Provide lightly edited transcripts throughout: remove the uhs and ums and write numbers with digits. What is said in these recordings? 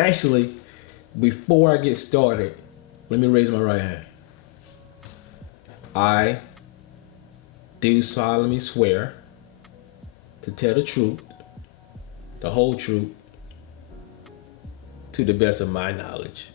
Actually, before I get started, let me raise my right hand. I do solemnly swear to tell the truth, the whole truth, to the best of my knowledge.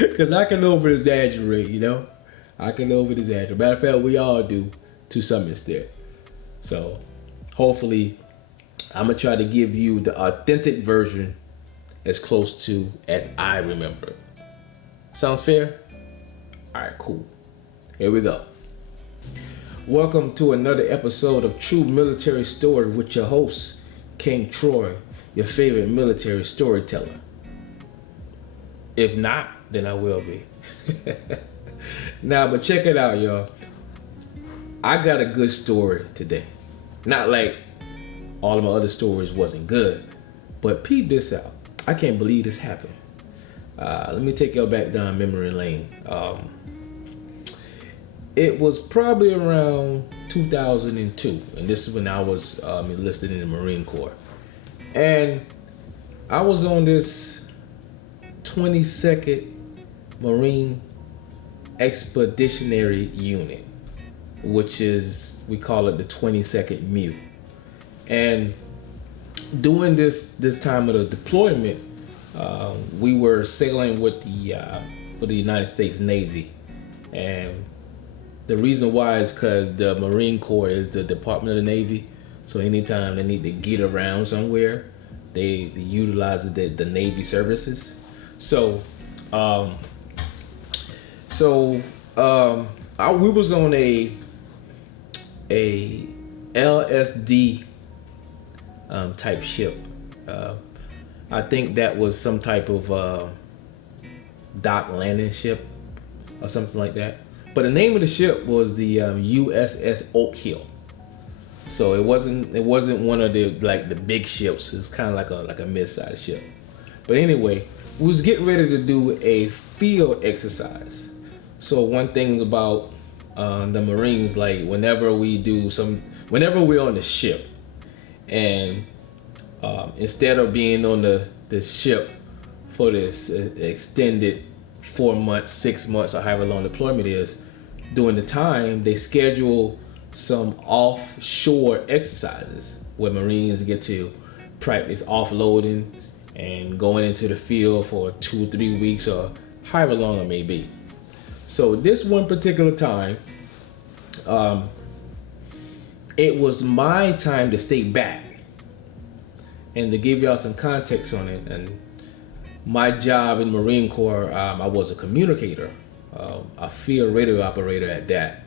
Because I can over exaggerate, you know? I can over exaggerate. Matter of fact, we all do to some extent. So, hopefully, I'm going to try to give you the authentic version as close to as I remember it. Sounds fair? All right, cool. Here we go. Welcome to another episode of True Military Story with your host, King Troy, your favorite military storyteller. If not, then I will be. Nah, but check it out, y'all. I got a good story today. Not like all of my other stories wasn't good, but peep this out. I can't believe this happened. Let me take y'all back down memory lane. It was probably around 2002, and this is when I was enlisted in the Marine Corps. And I was on this 22nd Marine Expeditionary Unit, which is, we call it the 22nd MU. And during this time of the deployment, we were sailing with the United States Navy. And the reason why is because the Marine Corps is the Department of the Navy. So anytime they need to get around somewhere, they utilize the Navy services. So, we was on a LSD type ship. I think that was some type of dock landing ship or something like that. But the name of the ship was the USS Oak Hill. So it wasn't one of the big ships. It's kind of like a mid-sized ship. But anyway, we was getting ready to do a field exercise. So one thing about the Marines, like whenever we're on the ship, and instead of being on the ship for this extended 4 months, 6 months, or however long deployment is, during the time they schedule some offshore exercises where Marines get to practice offloading and going into the field for 2 or 3 weeks or however long it may be. So this one particular time, it was my time to stay back. And to give y'all some context on it, and my job in Marine Corps, I was a communicator, a field radio operator at that.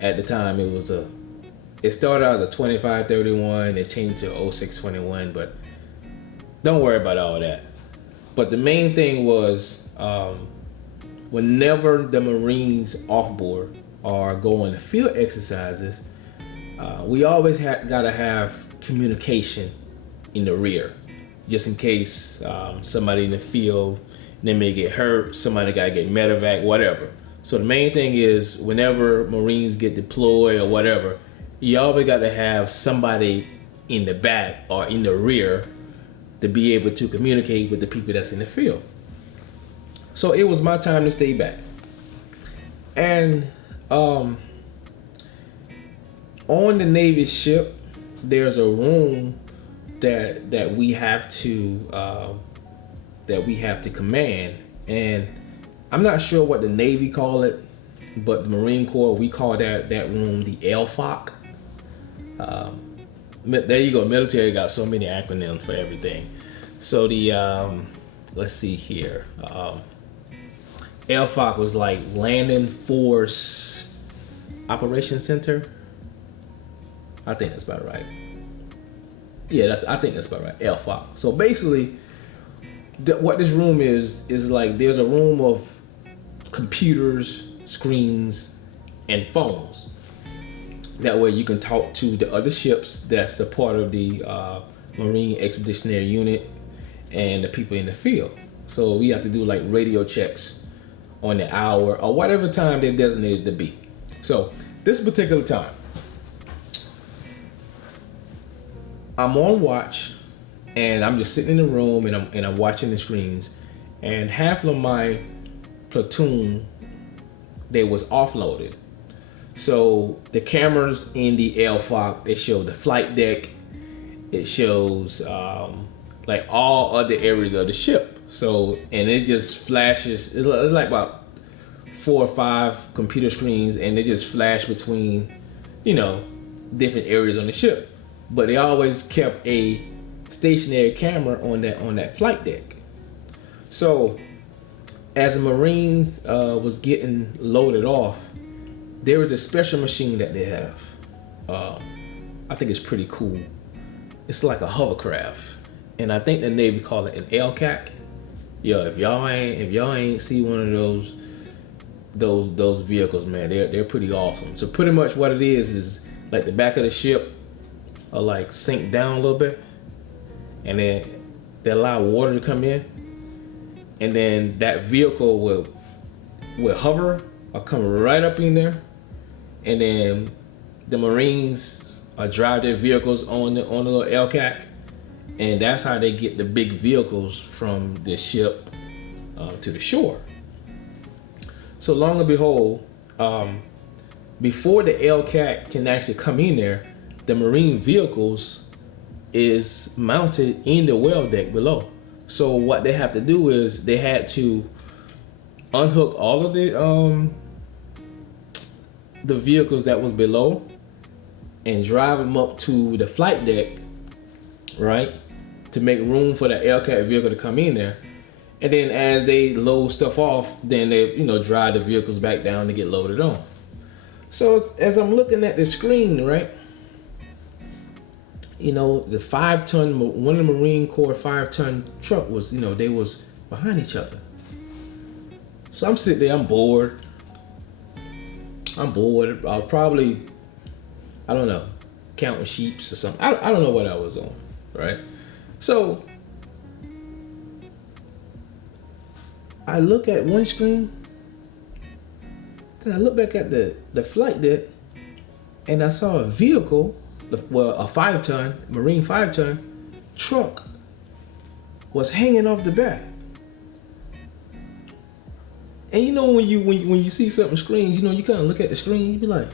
At the time, it started out as a 2531, it changed to 0621, but don't worry about all that. But the main thing was, whenever the Marines off board or go on the field exercises, we always gotta have communication in the rear, just in case somebody in the field, they may get hurt, somebody gotta get medevac, whatever. So the main thing is, whenever Marines get deployed or whatever, you always gotta have somebody in the back or in the rear to be able to communicate with the people that's in the field. So it was my time to stay back. And on the Navy ship, there's a room that we have to command, and I'm not sure what the Navy call it, but the Marine Corps, we call that room the LFOC. There you go. Military got so many acronyms for everything. So the let's see here. LFOC was like Landing Force Operations Center. I think that's about right. Yeah, I think that's about right. LFOC. So basically, what this room is like, there's a room of computers, screens, and phones. That way you can talk to the other ships that's a part of the Marine Expeditionary Unit and the people in the field. So we have to do like radio checks on the hour or whatever time they're designated to be. So this particular time, I'm on watch, and I'm just sitting in the room, and I'm watching the screens, and half of my platoon, they was offloaded. So the cameras in the LFOC, they show the flight deck, it shows like all other areas of the ship. So, and it just flashes, it's like about 4 or 5 computer screens, and they just flash between, you know, different areas on the ship. But they always kept a stationary camera on that flight deck. So as the Marines was getting loaded off, there was a special machine that they have. I think it's pretty cool. It's like a hovercraft, and I think the Navy call it an LCAC. Yo, if y'all ain't see one of those vehicles, man, they're pretty awesome. So pretty much what it is like the back of the ship are like sink down a little bit, and then they allow water to come in, and then that vehicle will hover or come right up in there, and then the Marines drive their vehicles on the little LCAC, and that's how they get the big vehicles from the ship to the shore. So long and behold, before the LCAC can actually come in there, the Marine vehicles is mounted in the well deck below. So what they have to do is they had to unhook all of the vehicles that was below and drive them up to the flight deck, right, to make room for that LCAT vehicle to come in there. And then as they load stuff off, then they, drive the vehicles back down to get loaded on. So as I'm looking at the screen, right, the 5-ton, one of the Marine Corps 5-ton truck was, they was behind each other. So I'm sitting there, I'm bored. I'll probably, I don't know, counting sheeps or something. I don't know what I was on, right? So I look at one screen, then I look back at the flight deck, and I saw a vehicle, well, a 5-ton, Marine 5-ton truck was hanging off the back. And when you see something screens, you kind of look at the screen, you be like,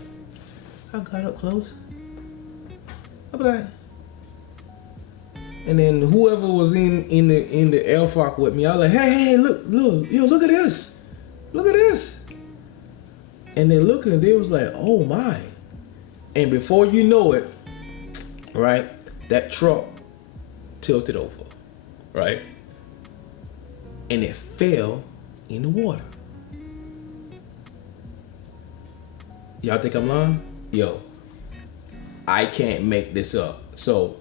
I got up close. I be like, and then whoever was in the LFOC with me, I was like, hey, look, look at this. And they looked and they was like, oh my. And before you know it, right, that truck tilted over, right? And it fell in the water. Y'all think I'm lying? Yo, I can't make this up. So,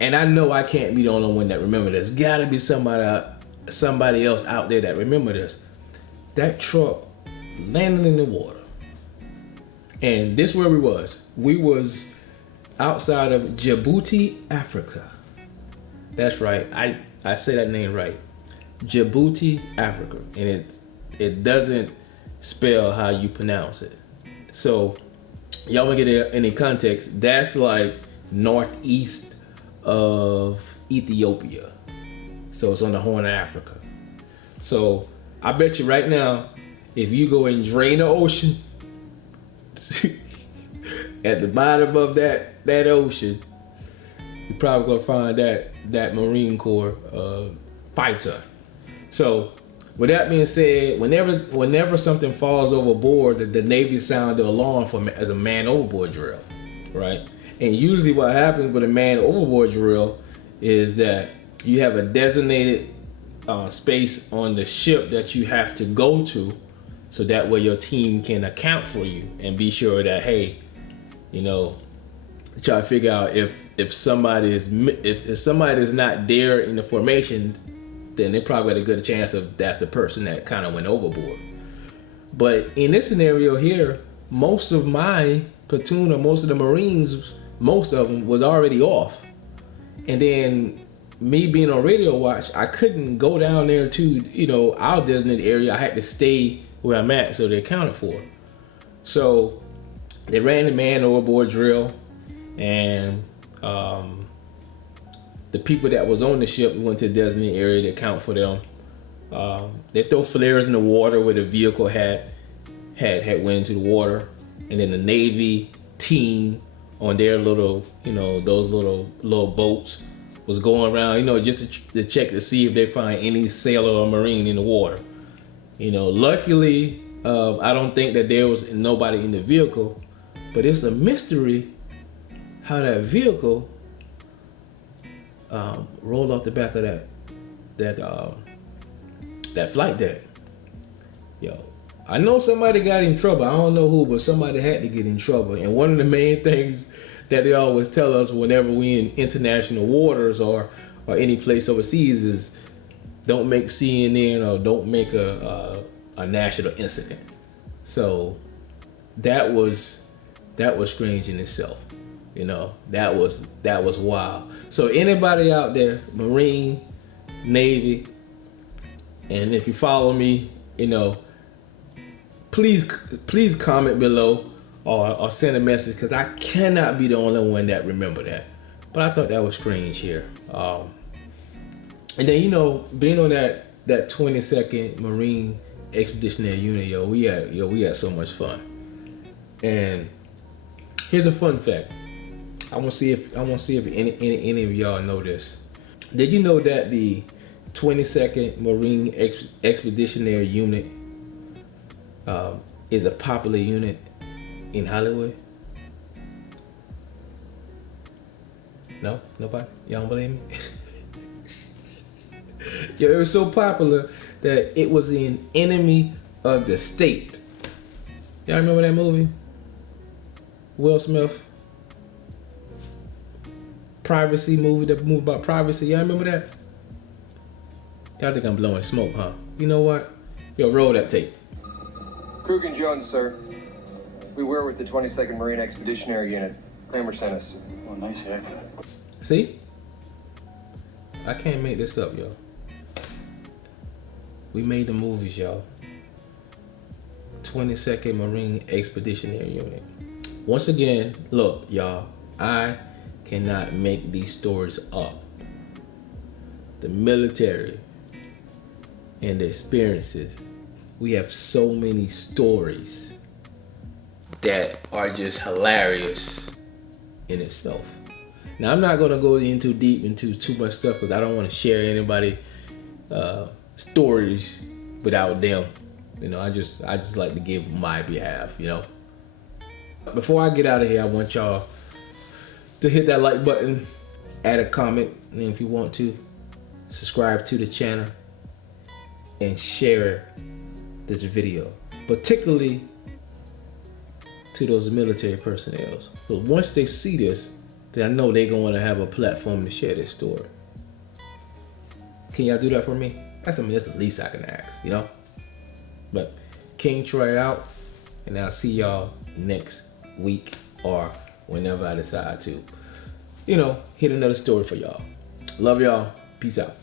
and I know I can't be the only one that remember this. Gotta be somebody else out there that remember this. That truck landed in the water. And this where we was. We was outside of Djibouti, Africa. That's right. I say that name right. Djibouti, Africa. And it doesn't spell how you pronounce it. So y'all wanna get any context, that's like northeast of Ethiopia. So it's on the Horn of Africa. So I bet you right now, if you go and drain the ocean, at the bottom of that ocean, you're probably gonna find that Marine Corps 5-ton. So with that being said, whenever something falls overboard, the Navy sound the alarm as a man overboard drill, right? And usually what happens with a man overboard drill is that you have a designated space on the ship that you have to go to, so that way your team can account for you and be sure that, hey, try to figure out if somebody is not there in the formation, then they probably got a good chance of that's the person that kind of went overboard. But in this scenario here, most of my platoon or most of the Marines, most of them was already off. And then me being on radio watch, I couldn't go down there to, our designated area. I had to stay where I'm at, so they accounted for. So they ran the man overboard drill, and the people that was on the ship went to the designated area to account for them. They throw flares in the water where the vehicle had went into the water, and then the Navy team on their little, those little boats was going around, just to check to see if they find any sailor or Marine in the water. Luckily, I don't think that there was nobody in the vehicle, but it's a mystery how that vehicle rolled off the back of that flight deck. I know somebody got in trouble. I don't know who, but somebody had to get in trouble. And one of the main things that they always tell us whenever we in international waters or any place overseas is don't make CNN or don't make a national incident. So that was strange in itself. That was wild. So anybody out there, Marine, Navy, and if you follow me, please comment below or send a message, because I cannot be the only one that remember that. But I thought that was strange here. And then being on that 22nd Marine Expeditionary Unit, we had so much fun. And here's a fun fact. I want to see if any of y'all know this. Did you know that the 22nd Marine Expeditionary Unit is a popular unit in Hollywood? No? Nobody? Y'all don't believe me? It was so popular that it was an enemy of the state. Y'all remember that movie? Will Smith? Privacy movie, the movie about privacy. Y'all remember that? Y'all think I'm blowing smoke, huh? You know what? Roll that tape. Krug and Jones, sir. We were with the 22nd Marine Expeditionary Unit. Kramer sent us. Oh, nice haircut. See? I can't make this up, y'all. We made the movies, y'all. 22nd Marine Expeditionary Unit. Once again, look, y'all, I cannot make these stories up. The military and the experiences. We have so many stories that are just hilarious in itself. Now, I'm not gonna go deep into too much stuff because I don't want to share anybody stories without them. I just like to give my behalf. Before I get out of here, I want y'all to hit that like button, add a comment, and if you want to, subscribe to the channel and share this video, particularly to those military personnel. So once they see this, then I know they're going to want to have a platform to share this story. Can y'all do that for me? That's the least I can ask, But King Troy out, and I'll see y'all next week or whenever I decide to, hit another story for y'all. Love y'all. Peace out.